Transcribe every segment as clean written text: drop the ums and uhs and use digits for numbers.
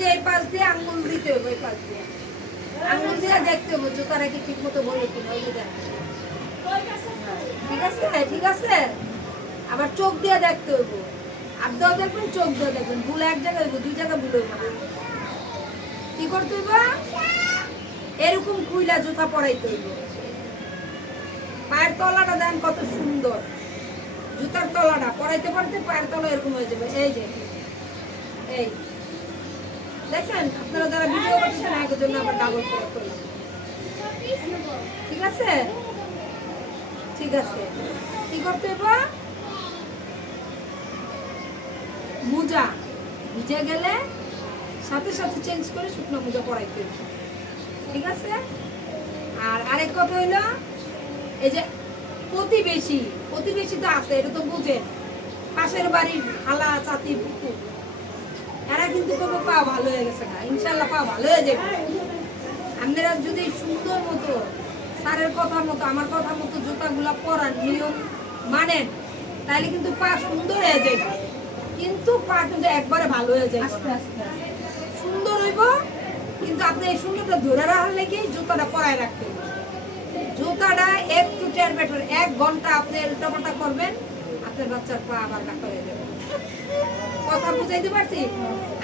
যে এই পাশ দিয়ে আঙ্গুল দিতে হবে, এই পাশ দিয়ে আঙ্গুল দিয়ে দেখতে হবে জুতারা কি ঠিক মতো বলে কিনা। ওই যে দেখ, ঠিক আছে ঠিক আছে। আবার চোখ দিয়ে দেখতে হইব, আর দাও দেখবেন, চোখ দিয়ে দেখবেন। ভুল এক জায়গায় হইব, দুই জায়গায় ভুল হইব না। কি করতে হইব? এরকম খুইলা জুতা পরাইতে হইব। পায়ের তলাটা দেন কত সুন্দর, জুতার তলাটা পরাইতে পরাইতে পায়ের তলা এরকম হয়ে যাবে। এই যে এই দেখছেন, আপনারা যারা ভিডিও করছেন এর জন্য আবার ডাবল করে করলাম। ঠিক আছে ঠিক আছে। কি করতে হবে? মোজা ভিজে গেলে সাথে সাথে চেঞ্জ করে শুকনো মোজা পরাইতে হবে। ঠিক আছে। আর আরেক কথা হইলো, এই যে প্রতিবেশী তো আছে, এটা তো বুঝেন, পাশের বাড়ির খালা চাচি পুকু, এরা কিন্তু কোনো পা ভালো হয়ে গেছে না, ইনশাল্লাহ পা ভালো হয়ে যাবে। আপনারা যদি সুন্দর মতো স্যারের কথা মতো আমার কথা মতো জুতাগুলা পরার নিয়ম মানেন, তাহলে কিন্তু পা সুন্দর হয়ে যাবে। কিন্তু পা কিন্তু একবারে ভালো হয়ে যায়, আস্তে আস্তে সুন্দর হইব। কিন্তু আপনি এই সুন্দরটা ধরে রাখার লেগে জুতাটা পরায় রাখতে হবে। জুতাটা একটু টের বেটার, 1 ঘন্টা আপনি উল্টাপাল্টা করবেন, আপনার বাচ্চার পা আবার কাটা হয়ে যাবে। কথা বুঝাইতে পারছি?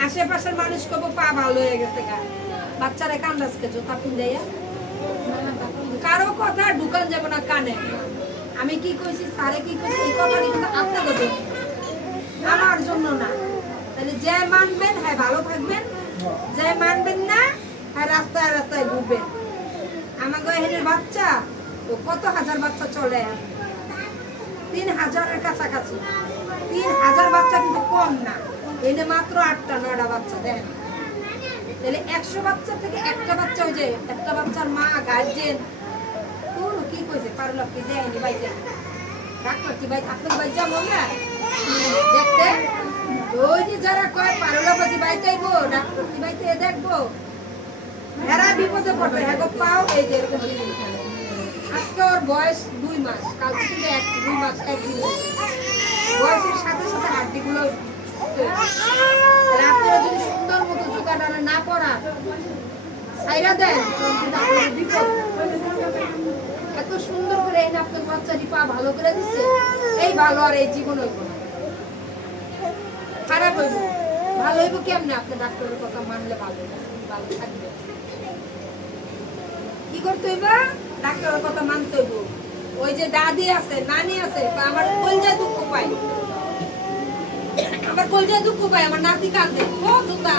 আশেপাশের মানুষ কব পা ভালো হয়ে গেছে গা, বাচ্চারা কান্দাজকে জুতা পিন্দাইয়া। কারো কথা ঢুকান যাবে না কানে। আমি কি কইছি, স্যারে কি কইছি, এই কথা কিন্তু আপনাদের জন্য, আমার জন্য না। তাহলে যে মানবেন হ্যাঁ ভালো থাকবেন, যে মানবেন না হ্যাঁ রাস্তায় রাস্তায় ঘুরবেন। আমাকে এখানে বাচ্চা ও কত হাজার বাচ্চা চলে, 3000-এর কাছাকাছি। 3000 বাচ্চা কিন্তু কম না, এনে মাত্র 8টা-9টা বাচ্চা দেন। তাহলে 100 বাচ্চা থেকে একটা বাচ্চা হয়ে যায়, একটা বাচ্চার মা গার্জেন কোন কি কইছে পারলো কি দেয়নি বাইতে ডাক্তার কি ভাই আপনার ভাই যাবো না দেখতে। ওই যে যারা কয় পারলো কি বাইতেইবো ডাক্তার কি বাইতে দেখবো, এরা বিপদে পড়বে। হ্যাঁ গো পাও এই যে এরকম। আজকে ওর বয়স 2 মাস, কাল থেকে 2 মাস 1 দিন বয়সের সাথে সাথে হাড্ডিগুলো। আপনারা যদি সুন্দর মতো জুতাটা না পরা ছাইরা দেন, কিন্তু আপনাদের বিপদ। এত সুন্দর করে এনে আপনার বাচ্চাটি পা ভালো করে দিচ্ছে, এই ভালো আর এই জীবন হইব না, খারাপ হইব। ভালো হইব কেমনে? আপনি ডাক্তারের কথা মানলে ভালো ভালো থাকবে। কি করতে হইব? ডাক্তারের কথা মানতে হইব। ওই যে দাদি আছে, নানি আছে, আমার কলজায় দুঃখ পাই, আমার কলজায় দুঃখ পাই, আমার নাতি কাঁদে ও জুতা